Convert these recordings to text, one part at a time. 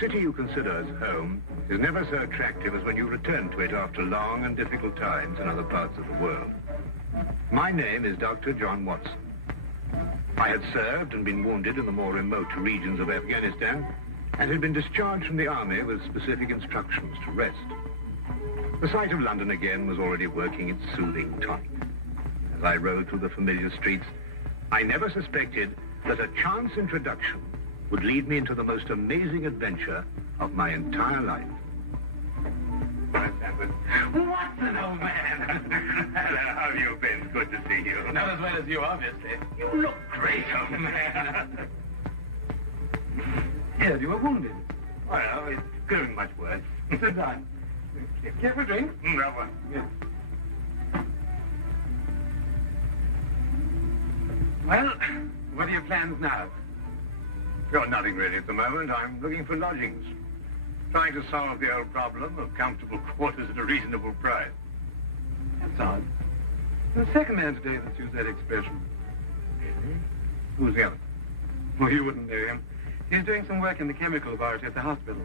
city you consider as home is never so attractive as when you return to it after long and difficult times in other parts of the world. My name is Dr. John Watson. I had served and been wounded in the more remote regions of Afghanistan and had been discharged from the army with specific instructions to rest. The sight of London again was already working its soothing tonic. As I rode through the familiar streets, I never suspected that a chance introduction would lead me into the most amazing adventure of my entire life. Watson, old man. Hello, how have you been? Good to see you. Not as well as you, obviously. You look great, old man. Yes, you were wounded. Well, it's going much worse. Sit down. Care for a drink? No one. Yes. Well, what are your plans now? Got nothing really at the moment. I'm looking for lodgings. Trying to solve the old problem of comfortable quarters at a reasonable price. That's odd. The second man today that's used that expression. Who's the other? Well, you wouldn't know him. He's doing some work in the chemical laboratory at the hospital.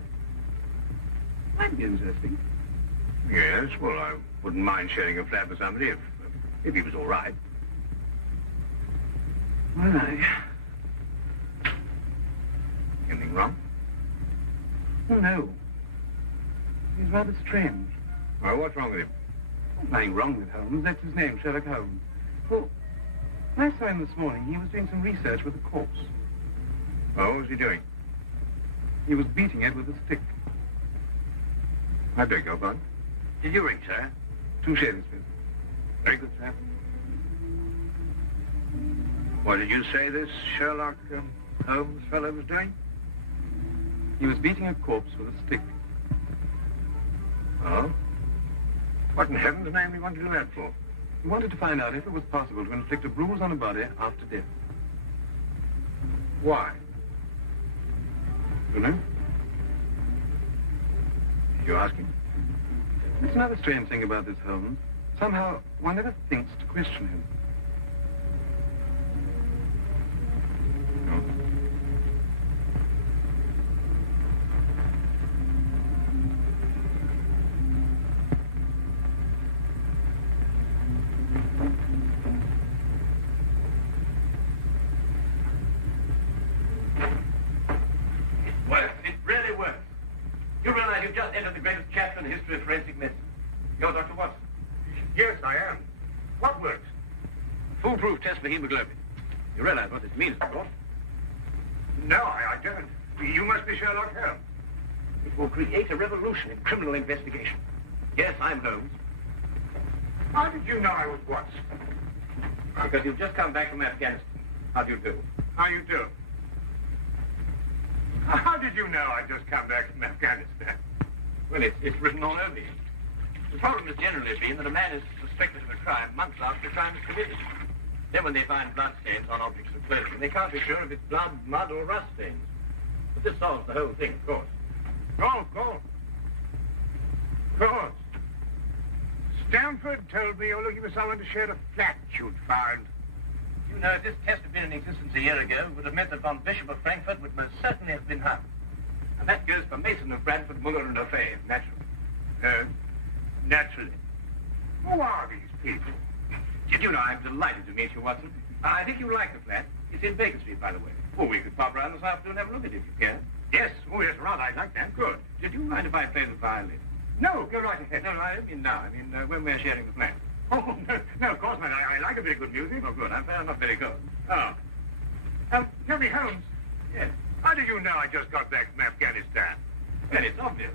Might be interesting. Yes, well, I wouldn't mind sharing a flat with somebody if he was all right. Well, Anything wrong? Oh, no. He's rather strange. Well, what's wrong with him? Nothing wrong with Holmes. That's his name, Sherlock Holmes. Well, I saw him this morning. He was doing some research with a corpse. Oh, what was he doing? He was beating it with a stick. I beg your pardon? Did you ring, sir? 2 shillings, please. Very good, sir. What did you say this Sherlock Holmes fellow was doing? He was beating a corpse with a stick. Oh? What in heaven's name do you want to do that for? He wanted to find out if it was possible to inflict a bruise on a body after death. Why? You know? Did you ask him? It's another strange thing about this Holmes. Somehow, one never thinks to question him. No. The greatest chapter in the history of forensic medicine. You're Dr. Watson. Yes, I am. What works? Foolproof test for hemoglobin. You realize what this means, of course? No, I don't. You must be Sherlock Holmes. It will create a revolution in criminal investigation. Yes, I'm Holmes. How did you know I was Watson? Because you've just come back from Afghanistan. How do you do? How you do? How did you know I just come back from Afghanistan? Well, it's written all over you. The problem has generally been that a man is suspected of a crime months after the crime is committed. Then when they find bloodstains on objects of clothing, they can't be sure if it's blood, mud, or rust stains. But this solves the whole thing, of course. Oh, of course. Of course. Stamford told me you're looking for someone to share a flat you'd found. You know, if this test had been in existence a year ago, it would have meant that Von Bishop of Frankfurt would most certainly have been hung. And that goes for Mason of Bradford, Muller, and O'Fay, naturally. Naturally. Who are these people? Did you know, I'm delighted to meet you, Watson. I think you'll like the flat. It's in Baker Street, by the way. Oh, we could pop round this afternoon and have a look at it if you can. Yes. Oh, yes, rather. I'd like that. Good. Did you mind if I play the violin? No, go right ahead. No, I don't mean now. I mean when we're sharing the flat. Oh, no, of course not. I like a bit of good music. Oh, good. I'm not very good. Oh. Tell me, Holmes. Yes. How did you know I just got back from Afghanistan? Well, it's obvious.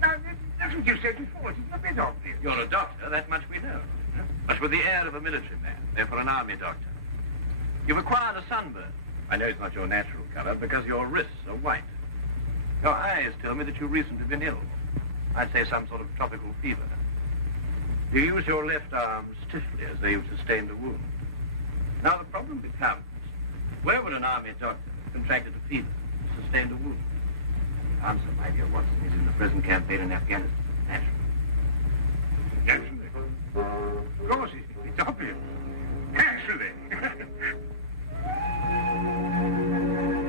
Now, that's what you said before. It's a bit obvious. You're a doctor, that much we know. But with the air of a military man, therefore an army doctor. You've acquired a sunburn. I know it's not your natural color because your wrists are white. Your eyes tell me that you've recently been ill. I'd say some sort of tropical fever. You use your left arm stiffly as though you've sustained a wound. Now the problem becomes, where would an army doctor have contracted a fever, sustained a wound? The answer, my dear Watson, is in the present campaign in Afghanistan, naturally. Naturally. Of course, it's obvious. Naturally.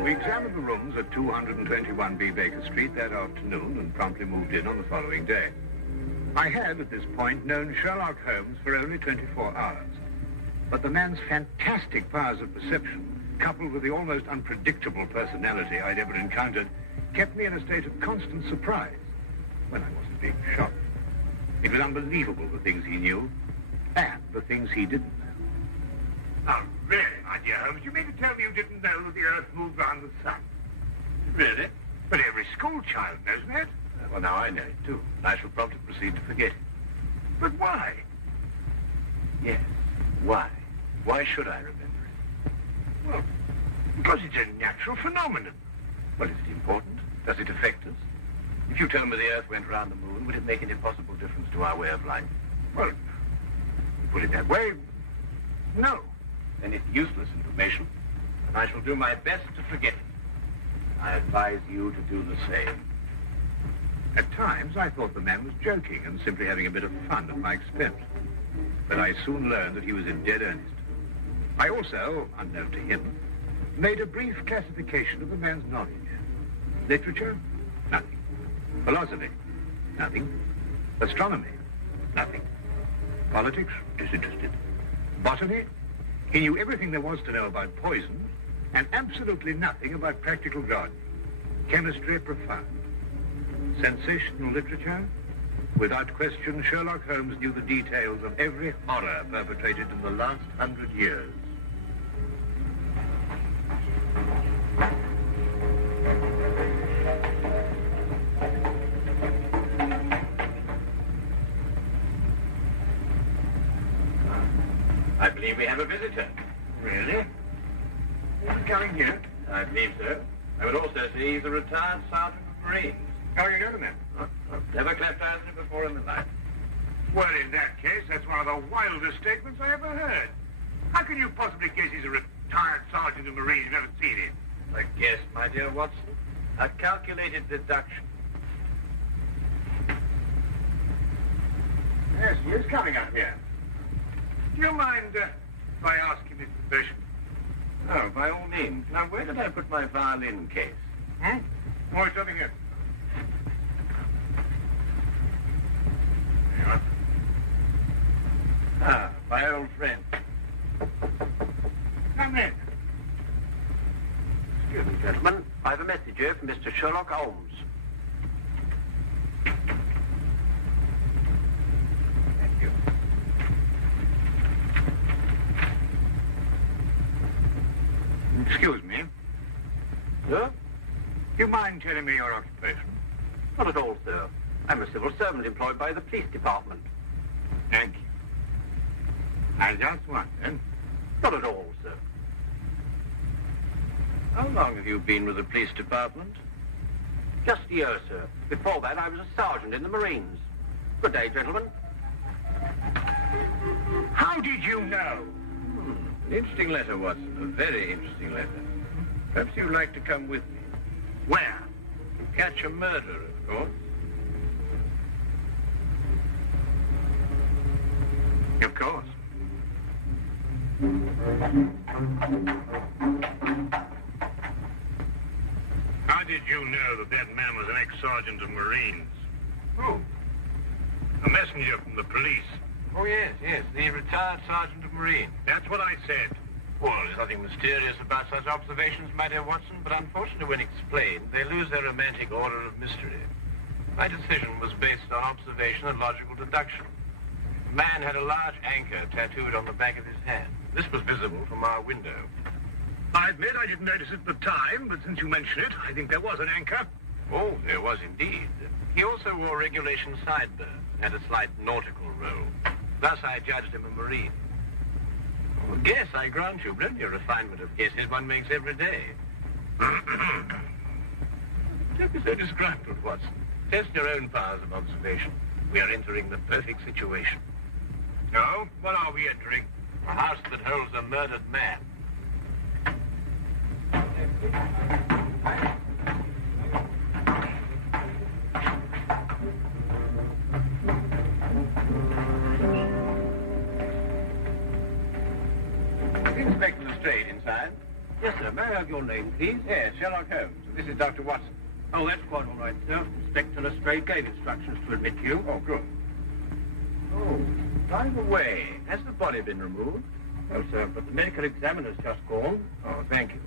We examined found the rooms at 221B Baker Street that afternoon and promptly moved in on the following day. I had, at this point, known Sherlock Holmes for only 24 hours. But the man's fantastic powers of perception, coupled with the almost unpredictable personality I'd ever encountered, kept me in a state of constant surprise when I wasn't being shocked. It was unbelievable, the things he knew and the things he didn't know. Oh, really, my dear Holmes? You mean to tell me you didn't know that the Earth moved around the sun? Really? But every school child knows that. Well, now I know it, too. And I shall promptly proceed to forget it. But why? Yes, why? Why should I remember it? Well, because it's a natural phenomenon. Well, is it important? Does it affect us? If you tell me the Earth went round the moon, would it make any possible difference to our way of life? Well, you put it that way, no. Then it's useless information, and I shall do my best to forget it. I advise you to do the same. At times, I thought the man was joking and simply having a bit of fun at my expense. But I soon learned that he was in dead earnest. I also, unknown to him, made a brief classification of the man's knowledge. Literature? Nothing. Philosophy? Nothing. Astronomy? Nothing. Politics? Disinterested. Botany? He knew everything there was to know about poison and absolutely nothing about practical gardening. Chemistry? Profound. Sensational literature? Without question, Sherlock Holmes knew the details of every horror perpetrated in the last 100 years. I believe we have a visitor. Really? Is he coming here? I believe so. I would also say he's a retired sergeant of Marines. Oh, you know the man? I've never clapped eyes on him before in my life. Well, in that case, that's one of the wildest statements I ever heard. How can you possibly guess he's a retired sergeant of Marines? You've never seen him. A guess, my dear Watson. A calculated deduction. Yes, he is coming up here. Do you mind if I ask him his profession? Oh, by all means. Now, where did I put my violin case? Oh, it's over here. There you are. Ah, my old friend. Come in. Excuse me, gentlemen. I have a message here from Mr. Sherlock Holmes. Thank you. Excuse me. Sir? Do you mind telling me your occupation? Not at all, sir. I'm a civil servant employed by the police department. Thank you. I just wondered. Not at all, sir. How long have you been with the police department? Just a year, sir. Before that, I was a sergeant in the Marines. Good day, gentlemen. How did you know? An interesting letter, Watson. A very interesting letter. Perhaps you'd like to come with me. Where? To catch a murderer, of course. Of course. How did you know that that man was an ex-sergeant of Marines? Who? A messenger from the police. Oh, yes, the retired sergeant of Marines. That's what I said. Well, there's nothing mysterious about such observations, my dear Watson, but unfortunately, when explained, they lose their romantic order of mystery. My decision was based on observation and logical deduction. The man had a large anchor tattooed on the back of his hand. This was visible from our window. I admit I didn't notice it at the time, but since you mention it, I think there was an anchor. Oh, there was indeed. He also wore regulation sideburns and had a slight nautical roll. Thus, I judged him a Marine. Well, guess, I grant you, but only a refinement of guesses one makes every day. Don't be so disgruntled, Watson. Test your own powers of observation. We are entering the perfect situation. No? What are we entering? A house that holds a murdered man. Inspector Lestrade inside? Yes, sir. May I have your name, please? Yes, Sherlock Holmes. This is Dr. Watson. Oh, that's quite all right, sir. Inspector Lestrade gave instructions to admit you. Oh, good. Oh, by the way, has the body been removed? No, sir, but the medical examiner's just called. Oh, thank you.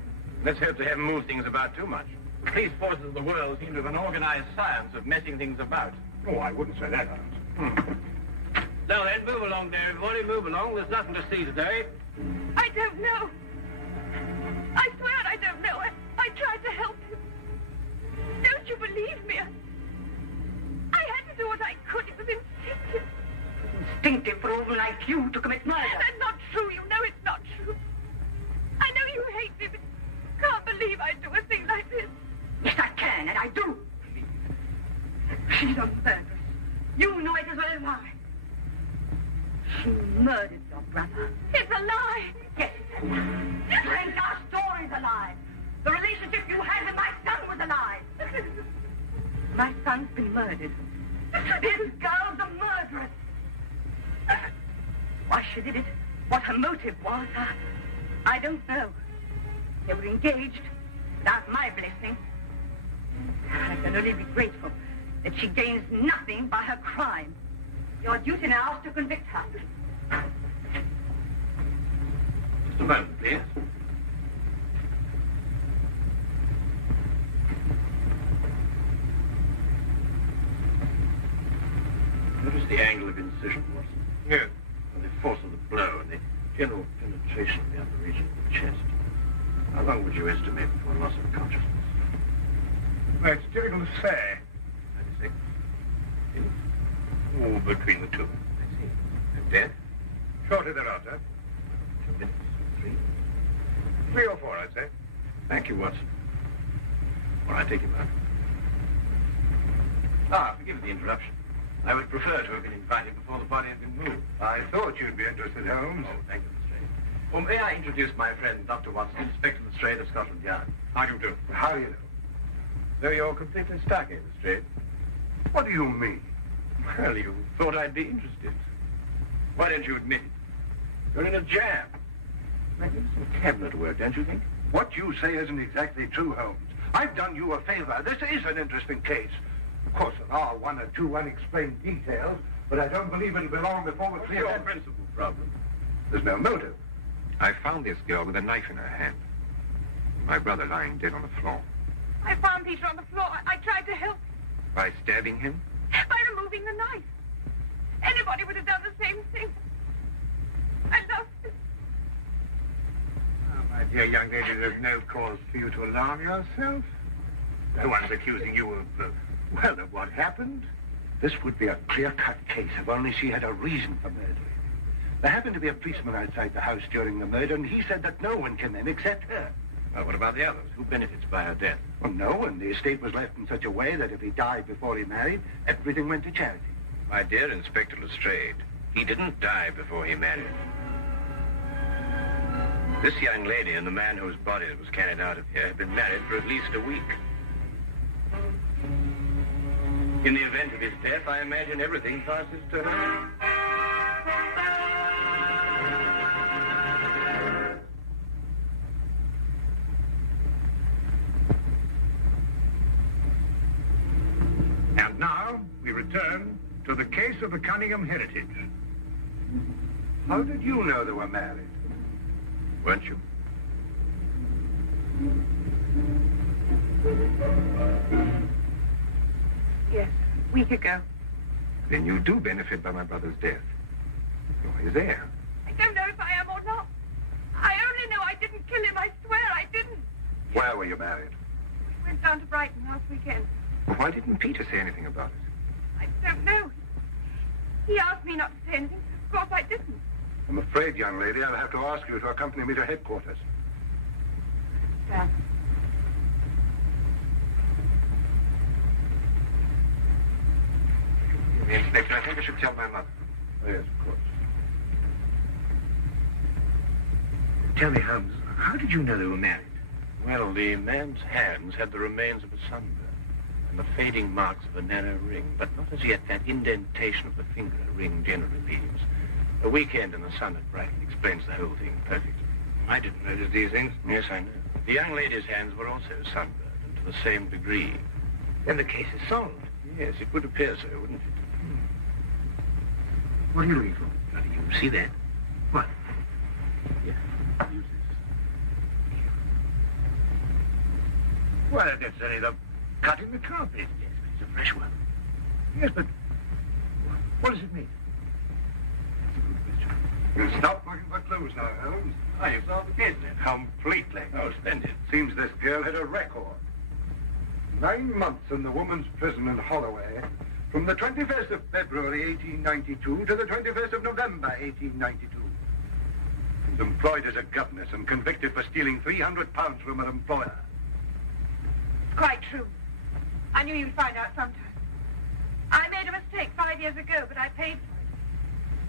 Let's hope they haven't moved things about too much. The police forces of the world seem to have an organized science of messing things about. Oh, I wouldn't say that, Holmes. Now then, move along there, everybody, move along. There's nothing to see today. I don't know. I swear I don't know. I tried to help you. Don't you believe me? I had to do what I could. It was instinctive. Instinctive for a woman like you to commit murder. That's not true. You know it's not true. I know you hate me, but you can't believe I'd do a thing like this. Yes, I can, and I do. She's a murderess. You know it as well as I. She murdered your brother. It's a lie. Yes, it's a lie. Frank, our story's a lie. The relationship you had with my son was a lie. My son's been murdered. This girl's a murderess. Why she did it, what her motive was, I don't know. They were engaged without my blessing. I can only be grateful that she gains nothing by her crime. Your duty now is to convict her. Just a moment, please. Notice the angle of incision, Watson. Yes. And the force of the blow and the general penetration of the upper region of the chest. How long would you estimate before loss of consciousness? Well, it's difficult to say. 90 seconds. Oh, between the two. I see. And death? Shortly thereafter. 2 minutes. 3. 3 or 4, I'd say. Thank you, Watson. All right, take him out. Ah, forgive the interruption. I would prefer to have been invited before the body had been moved. I thought you'd be interested, Holmes. Oh, thank you, Lestrade. Well, may I introduce my friend, Dr. Watson, Inspector Lestrade of Scotland Yard? How do you do? How do you know? Though you're completely stuck in, Lestrade. What do you mean? Well, you thought I'd be interested. Why don't you admit it? You're in a jam. Magnificent cabinet work, don't you think? What you say isn't exactly true, Holmes. I've done you a favor. This is an interesting case. Of course, there are 1 or 2 unexplained details, but I don't believe it'll be long before we're What's clear. your principal problem? There's no motive. I found this girl with a knife in her hand. My brother lying dead on the floor. I found Peter on the floor. I tried to help By stabbing him? by removing the knife. Anybody would have done the same thing. I loved him. Oh, my dear young lady, there's no cause for you to alarm yourself. No one's accusing you of, of what happened. This would be a clear-cut case if only she had a reason for murdering. There happened to be a policeman outside the house during the murder, and he said that no one came in except her. Well, what about the others? Who benefits by her death? Well, no one. The estate was left in such a way that if he died before he married, everything went to charity. My dear Inspector Lestrade, he didn't die before he married. This young lady and the man whose body was carried out of here have been married for at least a week. In the event of his death, I imagine everything passes to her. And now we return to the case of the Cunningham heritage. How did you know they were married? Weren't you? Yes, a week ago. Then you do benefit by my brother's death. You're his heir. I don't know if I am or not. I only know I didn't kill him. I swear I didn't. Where were you married? We went down to Brighton last weekend. Well, why didn't Peter say anything about it? I don't know. He asked me not to say anything. Of course I didn't. I'm afraid, young lady, I'll have to ask you to accompany me to headquarters. Sam. Inspector, I think I should tell my mother. Oh, yes, of course. Tell me, Holmes, how did you know they were married? Well, the man's hands had the remains of a sunburn and the fading marks of a narrow ring, but not as yet that indentation of the finger a ring generally leaves. A weekend in the sun at Brighton explains the whole thing perfectly. I didn't notice these things. Yes, I know. The young lady's hands were also sunburned, and to the same degree. Then the case is solved. Yes, it would appear so, wouldn't it? What are you looking for? Now, do you see that? What? Yeah. Use this. Well, that's only the cut in the carpet. Yes, but it's a fresh one. Yes, but what does it mean? We'll stop looking for clues now, Holmes. Oh, you've solved the case then? Completely. Oh, splendid. Seems this girl had a record. 9 months in the woman's prison in Holloway, from the 21st of February 1892 to the 21st of November 1892. She was employed as a governess and convicted for stealing £300 from her employer. It's quite true. I knew you'd find out sometime. I made a mistake 5 years ago, but I paid for it.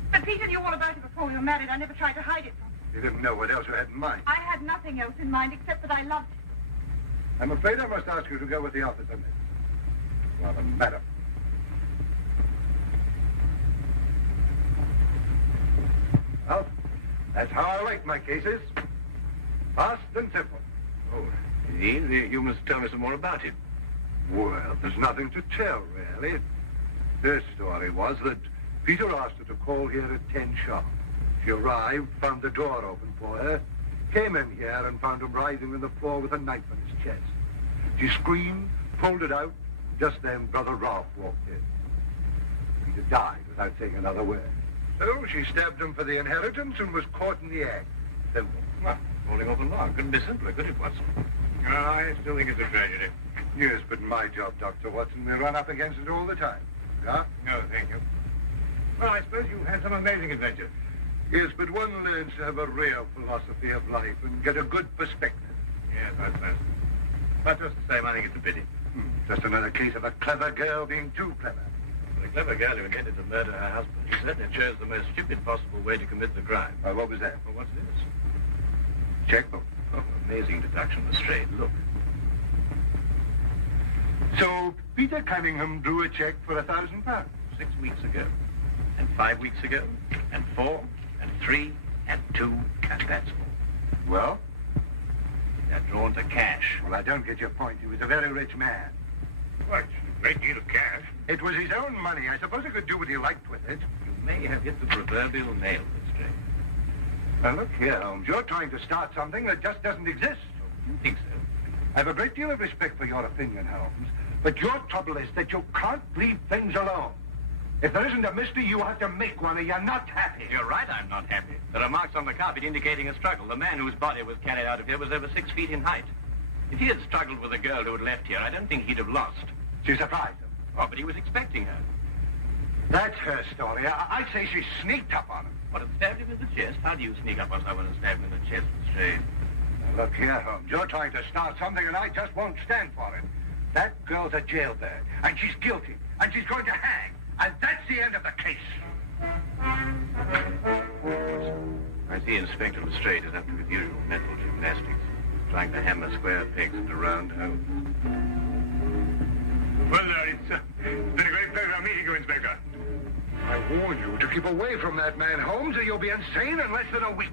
But Peter knew all about it before we were married. I never tried to hide it from him. You didn't know what else you had in mind. I had nothing else in mind except that I loved him. I'm afraid I must ask you to go with the officer, miss. Rather, madam. Well, that's how I like my cases. Fast and simple. Oh, indeed. You must tell me some more about it. Well, there's nothing to tell, really. This story was that Peter asked her to call here at 10 sharp. She arrived, found the door open for her, came in here and found him writhing on the floor with a knife on his chest. She screamed, pulled it out. Just then, Brother Rolf walked in. Peter died without saying another word. So she stabbed him for the inheritance and was caught in the act. Simple. Well, holding off a law. Couldn't be simpler, could it, Watson? I still think it's a tragedy. Yes, but my job, Dr. Watson, we run up against it all the time. Yeah? No, thank you. Well, I suppose you've had some amazing adventure. Yes, but one learns to have a real philosophy of life and get a good perspective. Yes, I suppose. But just the same, I think it's a pity. Just another case of a clever girl being too clever. The clever girl who intended to murder her husband, she certainly chose the most stupid possible way to commit the crime. What was that? Well, what's this? Checkbook. Oh, amazing deduction, Lestrade. Look. So Peter Cunningham drew a check for £1,000. 6 weeks ago. And 5 weeks ago. And 4. And 3. And 2. And that's all. Well? They're drawn to cash. Well, I don't get your point. He was a very rich man. What? A great deal of cash. It was his own money. I suppose he could do what he liked with it. You may have hit the proverbial nail, Lestrade. Now, look here, Holmes. You're trying to start something that just doesn't exist. You think so? I have a great deal of respect for your opinion, Holmes. But your trouble is that you can't leave things alone. If there isn't a mystery, you have to make one, or you're not happy. You're right, I'm not happy. There are marks on the carpet indicating a struggle. The man whose body was carried out of here was over 6 feet in height. If he had struggled with the girl who had left here, I don't think he'd have lost. She surprised him. Oh, but he was expecting her. That's her story. I'd say she sneaked up on him. What, had stabbed him in the chest? How do you sneak up on someone and stab him in the chest, Lestrade? Now, look here, Holmes. You're trying to start something, and I just won't stand for it. That girl's a jailbird, and she's guilty, and she's going to hang. And that's the end of the case. I see Inspector Lestrade is up to his usual mental gymnastics, trying to hammer square pegs into round holes. Well, it's been a great pleasure meeting you, Inspector. I warn you to keep away from that man, Holmes, or you'll be insane in less than a week.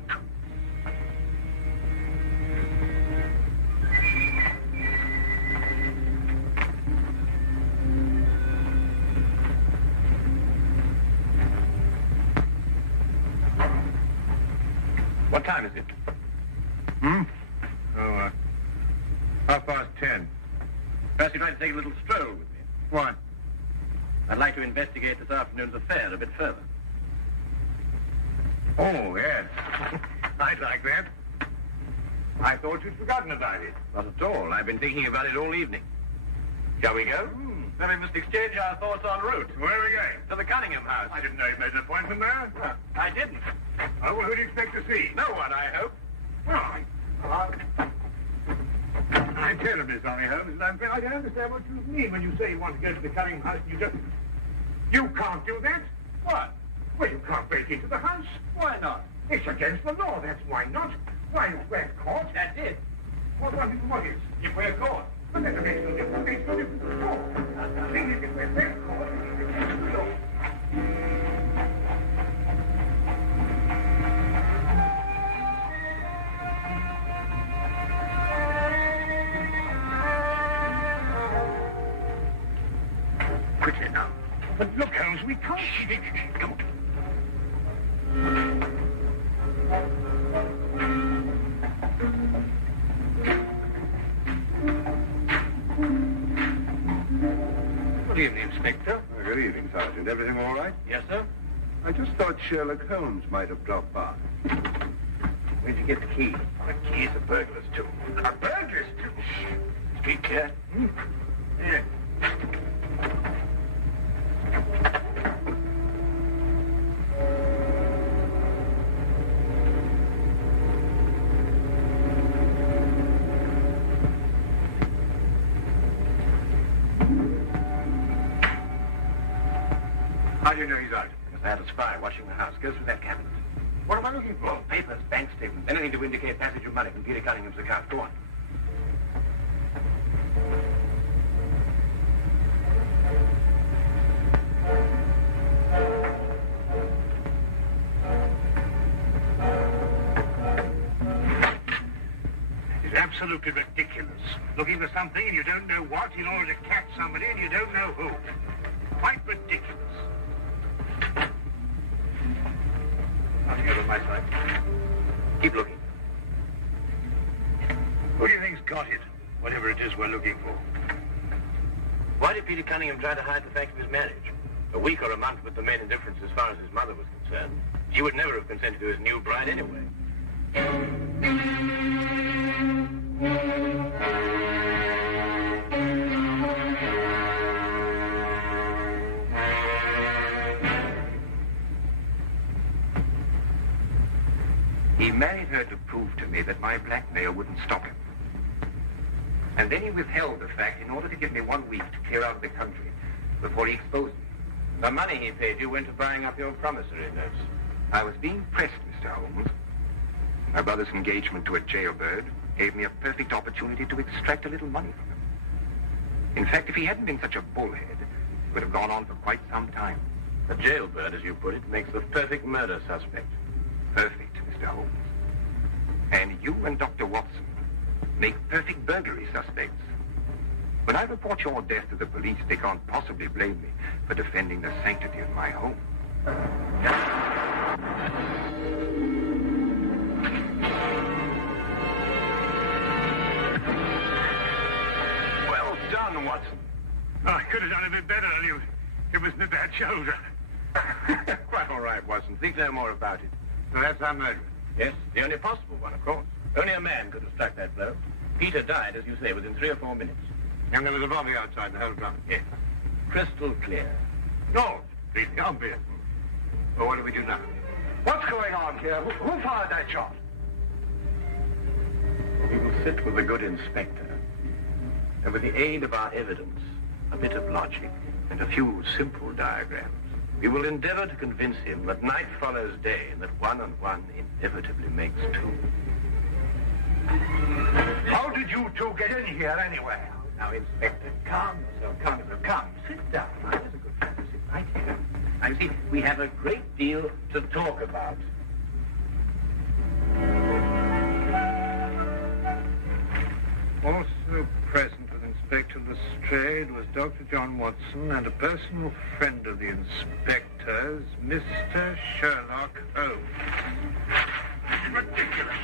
What time is it? Oh, 10:30. Perhaps you'd like to take a little stroll with me. What? I'd like to investigate this afternoon's affair a bit further. Oh, yes. I'd like that. I thought you'd forgotten about it. Not at all. I've been thinking about it all evening. Shall we go? Then we must exchange our thoughts en route. Where are we going? To the Cunningham house. I didn't know you made an appointment there. I didn't. Oh, well, who do you expect to see? No one, I hope. Well, I'm terribly sorry, Holmes. I don't understand what you mean when you say you want to go to the Cunningham house. You can't do that. What? Well, you can't break into the house. Why not? It's against the law, that's why not. Why, if we're caught. That's it. What is? If we're caught. But that makes no difference. It makes no difference at all. The thing is, if we're caught, it's against the law. quickly now. But look, Holmes, we can't... Come on. Good evening, Inspector. Good evening, Sergeant. Everything all right? Yes, sir? I just thought Sherlock Holmes might have dropped by. Where'd you get the key? The key's a burglar's tool. A burglar's tool? Street clear? Yeah. How do you know he's out? Because I had a spy watching the house. Go through that cabinet. What am I looking for? Papers, bank statements, anything to indicate passage of money from Peter Cunningham's account. Go on. It's absolutely ridiculous. Looking for something and you don't know what in order to catch somebody and you don't know who. Quite ridiculous. Nothing over my side. Keep looking. Who do you think's got it? Whatever it is we're looking for. Why did Peter Cunningham try to hide the fact of his marriage? A week or a month with the main indifference as far as his mother was concerned. She would never have consented to his new bride anyway. He married her to prove to me that my blackmail wouldn't stop him. And then he withheld the fact in order to give me 1 week to clear out of the country before he exposed me. The money he paid you went to buying up your promissory notes. I was being pressed, Mr. Holmes. My brother's engagement to a jailbird gave me a perfect opportunity to extract a little money from him. In fact, if he hadn't been such a bullhead, it would have gone on for quite some time. A jailbird, as you put it, makes the perfect murder suspect. Perfect, Mr. Holmes. And you and Dr. Watson make perfect burglary suspects. When I report your death to the police, they can't possibly blame me for defending the sanctity of my home. Well done, Watson. Oh, I could have done a bit better. It was my bad shoulder. Quite all right, Watson. Think no more about it. So that's our murder. Yes, the only possible one, of course. Only a man could have struck that blow. Peter died, as you say, within 3 or 4 minutes. And there was a body outside the whole ground. Yes. Crystal clear. No, it's obvious. Well, what do we do now? What's going on here? Who fired that shot? We will sit with a good inspector. And with the aid of our evidence, a bit of logic, and a few simple diagrams, we will endeavor to convince him that night follows day and that 1 and 1 inevitably makes 2. How did you two get in here anyway? Now, Inspector, calm yourself, calm yourself. Come, sit down. Now, there's a good friend to sit right here. Now, you see, we have a great deal to talk about. Also present with Inspector Lestrade was Dr. John Watson and a personal friend of the inspector's, Mr. Sherlock Holmes. Ridiculous.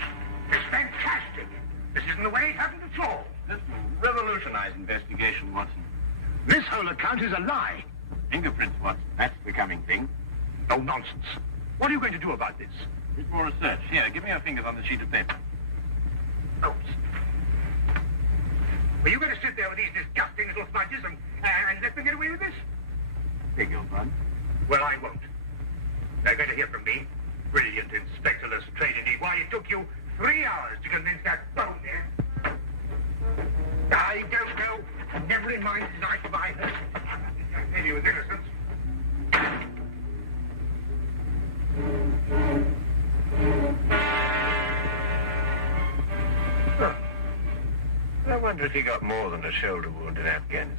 It's fantastic. This isn't the way it happened at all. This will revolutionize investigation, Watson. This whole account is a lie. Fingerprints, Watson. That's the coming thing. No nonsense. What are you going to do about this? Bit more research. Here, give me your fingers on the sheet of paper. Oh. Were you going to sit there with these disgusting little smudges and let them get away with this? Beg your pardon? Well, I won't. They're going to hear from me. Brilliant Inspector Lestrade, indeed. Why, it took you 3 hours to convince that bone there. I don't know. Never in mind his life by her. Maybe he was innocent. I wonder if he got more than a shoulder wound in Afghanistan.